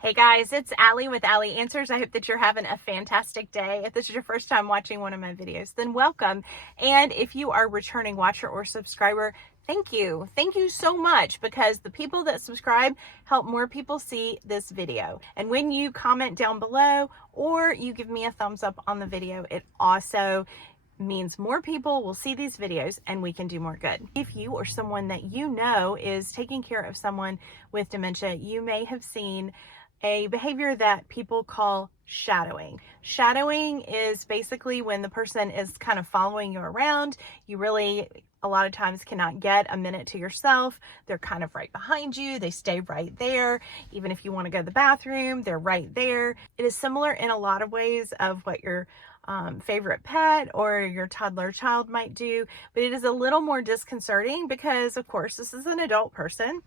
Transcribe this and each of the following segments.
Hey guys, it's Allie with Allie Answers. I hope that you're having a fantastic day. If this is your first time watching one of my videos, then welcome. And if you are a returning watcher or subscriber, thank you. Thank you so much, because the people that subscribe help more people see this video. And when you comment down below or you give me a thumbs up on the video, it also means more people will see these videos and we can do more good. If you or someone that you know is taking care of someone with dementia, you may have seen a behavior that people call shadowing. Shadowing is basically when the person is kind of following you around. You really, a lot of times, cannot get a minute to yourself. They're kind of right behind you. They stay right there. Even if you want to go to the bathroom, they're right there. It is similar in a lot of ways of what your favorite pet or your toddler child might do, but it is a little more disconcerting because, of course, this is an adult person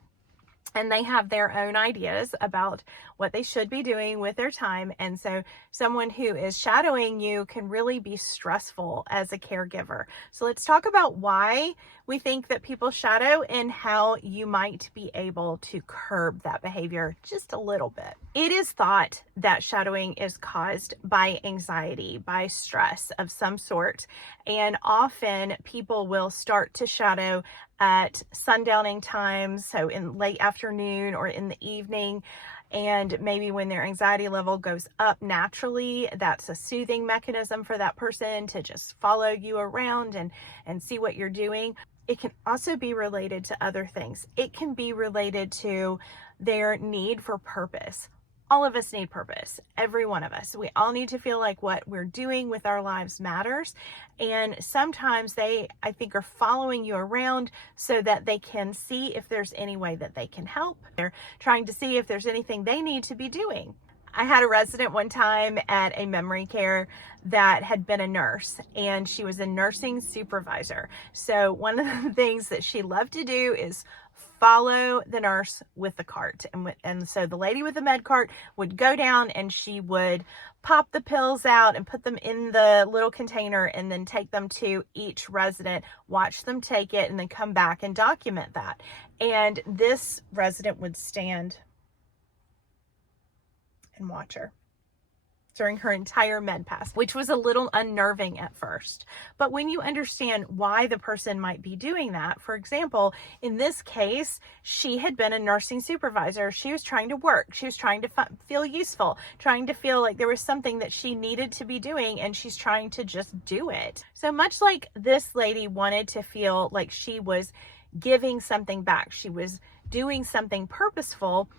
and they have their own ideas about what they should be doing with their time. And so someone who is shadowing you can really be stressful as a caregiver. So let's talk about why we think that people shadow and how you might be able to curb that behavior just a little bit. It is thought that shadowing is caused by anxiety, by stress of some sort. And often people will start to shadow at sundowning times, so in late afternoon or in the evening, and maybe when their anxiety level goes up naturally, that's a soothing mechanism for that person to just follow you around and see what you're doing. It can also be related to other things. It can be related to their need for purpose. All of us need purpose, every one of us. We all need to feel like what we're doing with our lives matters. And sometimes they, I think, are following you around so that they can see if there's any way that they can help. They're trying to see if there's anything they need to be doing. I had a resident one time at a memory care that had been a nurse, and she was a nursing supervisor. So one of the things that she loved to do is follow the nurse with the cart. And so the lady with the med cart would go down and she would pop the pills out and put them in the little container and then take them to each resident, watch them take it, and then come back and document that. And this resident would stand and watch her during her entire med pass, which was a little unnerving at first. But when you understand why the person might be doing that, for example, in this case, she had been a nursing supervisor. She was trying to work. She was trying to feel useful, trying to feel like there was something that she needed to be doing, and she's trying to just do it. So much like this lady wanted to feel like she was giving something back, she was doing something purposeful.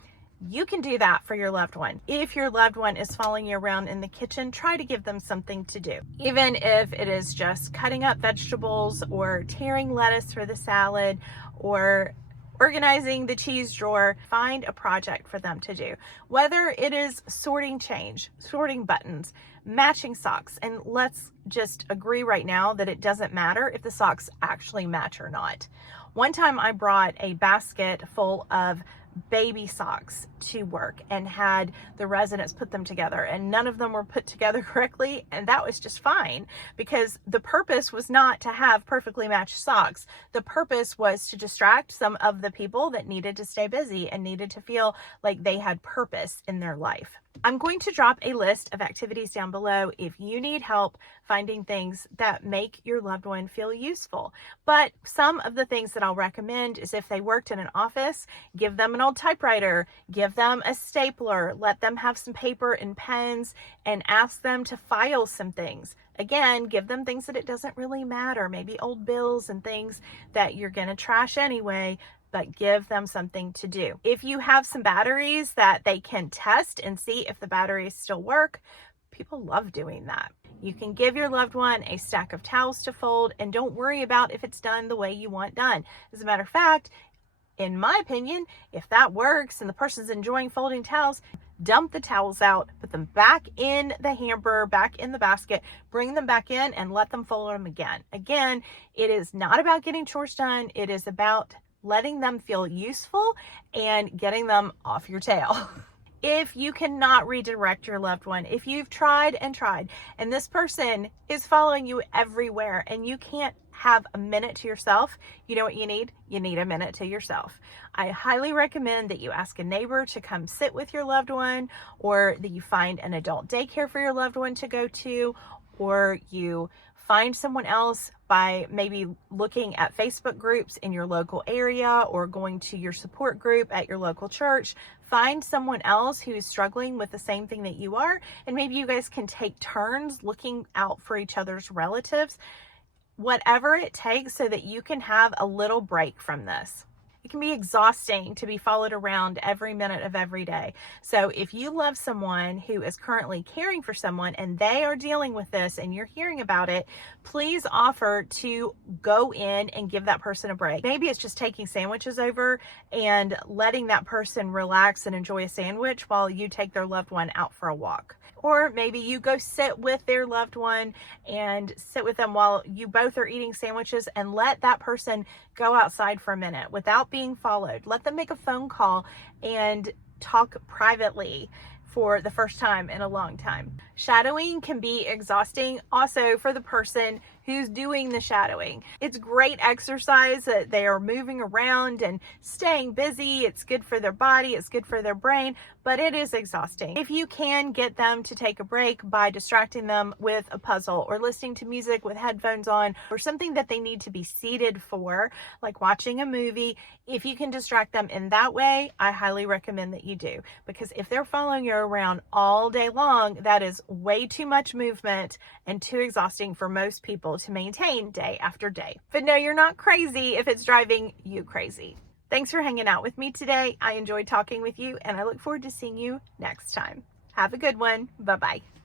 You can do that for your loved one. If your loved one is following you around in the kitchen, try to give them something to do. Even if it is just cutting up vegetables or tearing lettuce for the salad or organizing the cheese drawer, find a project for them to do. Whether it is sorting change, sorting buttons, matching socks, and let's just agree right now that it doesn't matter if the socks actually match or not. One time I brought a basket full of baby socks to work and had the residents put them together, and none of them were put together correctly, and that was just fine, because the purpose was not to have perfectly matched socks. The purpose was to distract some of the people that needed to stay busy and needed to feel like they had purpose in their life. I'm going to drop a list of activities down below if you need help finding things that make your loved one feel useful. But some of the things that I'll recommend is, if they worked in an office, give them an old typewriter, give them a stapler, let them have some paper and pens, and ask them to file some things. Again, give them things that it doesn't really matter, maybe old bills and things that you're going to trash anyway, but give them something to do. If you have some batteries that they can test and see if the batteries still work, people love doing that. You can give your loved one a stack of towels to fold, and don't worry about if it's done the way you want done. As a matter of fact, in my opinion, if that works and the person's enjoying folding towels, dump the towels out, put them back in the hamper, back in the basket, bring them back in and let them fold them again. Again, it is not about getting chores done. It is about letting them feel useful and getting them off your tail. If you cannot redirect your loved one, if you've tried and tried, and this person is following you everywhere and you can't have a minute to yourself, you know what you need? You need a minute to yourself. I highly recommend that you ask a neighbor to come sit with your loved one, or that you find an adult daycare for your loved one to go to, or you find someone else by maybe looking at Facebook groups in your local area or going to your support group at your local church. Find someone else who is struggling with the same thing that you are, and maybe you guys can take turns looking out for each other's relatives, whatever it takes, so that you can have a little break from this. It can be exhausting to be followed around every minute of every day. So if you love someone who is currently caring for someone and they are dealing with this and you're hearing about it, please offer to go in and give that person a break. Maybe it's just taking sandwiches over and letting that person relax and enjoy a sandwich while you take their loved one out for a walk. Or maybe you go sit with their loved one and sit with them while you both are eating sandwiches, and let that person go outside for a minute without being followed. Let them make a phone call and talk privately for the first time in a long time. Shadowing can be exhausting also for the person who's doing the shadowing. It's great exercise. They are moving around and staying busy. It's good for their body. It's good for their brain, but it is exhausting. If you can get them to take a break by distracting them with a puzzle or listening to music with headphones on, or something that they need to be seated for, like watching a movie, if you can distract them in that way, I highly recommend that you do. Because if they're following you around all day long, that is way too much movement and too exhausting for most people to maintain day after day. But no, you're not crazy if it's driving you crazy. Thanks for hanging out with me today. I enjoyed talking with you, and I look forward to seeing you next time. Have a good one. Bye-bye.